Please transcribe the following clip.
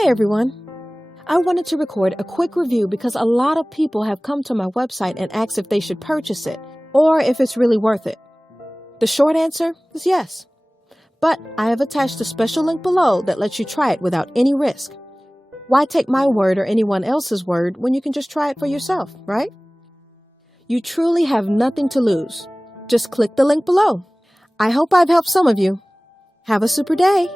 Hey everyone! I wanted to record a quick review because a lot of people have come to my website and asked if they should purchase it or if it's really worth it. The short answer is yes. But I have attached a special link below that lets you try it without any risk. Why take my word or anyone else's word when you can just try it for yourself, right? You truly have nothing to lose. Just click the link below. I hope I've helped some of you. Have a super day!